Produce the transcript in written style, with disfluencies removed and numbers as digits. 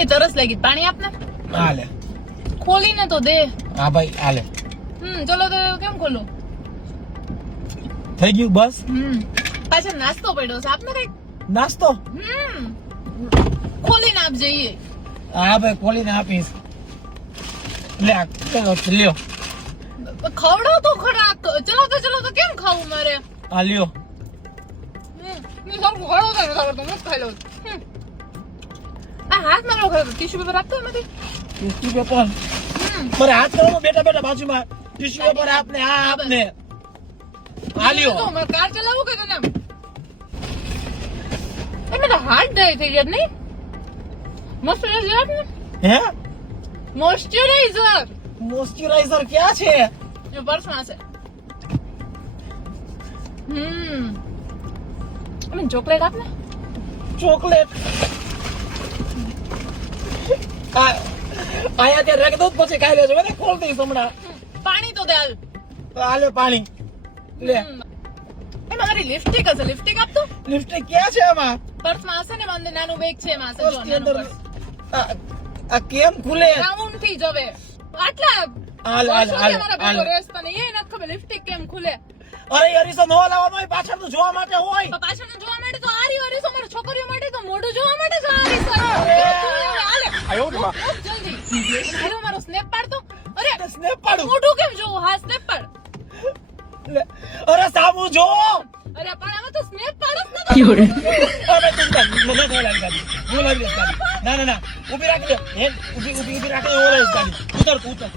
એ તરસ લાગી, પાણી આપને. હાલે ખોલીને તો દે. હા ભાઈ હાલે ચલો તો કેમ ખોલું? થઈ ગયું બસ પાછળ નાસ્તો પડ્યો છે, આપને કઈક નાસ્તો ખોલીને આપજે. હા ભાઈ ખોલીને આપીશ. લે લ્યો ખવડાવ તો ખરા. ચલો તો કેમ ખાવું મારે? આ લ્યો ખાઈ લઉં. આ હાથ મારો ટીશ્યુ પેપર આપતો એમાંથી. ટીશ્યુ પેપર મારે હાથ કરવામાં બેઠા બેઠા બાજુમાં ટીશ્યુ પેપર આપને. હા આપને આ લ્યો. મારે કાર ચલાવવું કે તને એમાં તો હાથ ડ્રાય થઈ જાય નહીં. મોઇશ્ચરાઇઝર આપને. હે મોઇશ્ચરાઇઝર મોઇશ્ચરાઇઝર ક્યાં છે? એ પર્સમાં છે. ચોકલેટ આપને. ચોકલેટ આયા ત્યાં રાખ દો પછી ખાઈ લેજો. મને ખોલ દઈશ હમણાં. પાણી તો દે હાલ. હાલે પાણી લે. એમાં મારી લિપસ્ટિક હશે, લિપસ્ટિક આપતો. લિપસ્ટિક ક્યાં છે આમાં? પર્સમાં હશે ને, અંદર નાનું બેગ છે એમાં હશે. જો પર્સની નાનું અંદર પર્સ. આ કેમ ખુલે? રાઉન્ડ થી જવે આટલા હાલ વર્ષોથી મારા ભેગો રહેસ તને એ નથી ખબર લિપસ્ટિક કેમ ખુલે. અરે અરીસો નો લાવવાનો હોય, પાછળ તો જોવા માટે હોય. તો પાછળ જોવા માટે તો આરી અરીસો, મારા છોકરીઓ માટે તો મોઢું જોવા માટે તો અરીસો. આયો ને જલ્દી હેલો મારો સ્નેપ પાડતો. અરે સ્નેપ પાડું. મોઢું કેમ જોવું? હા સ્નેપ પાડ. અરે સામુ જો. અરે પણ આમાં તો સ્નેપ પાડો જ અરે તું મને ન લાગી ગાડી. હું લાગી ગાડી. ના ઊભી રાખી દે. હે ઊભી રાખી દે. ઓલા ગાડી ઉતર.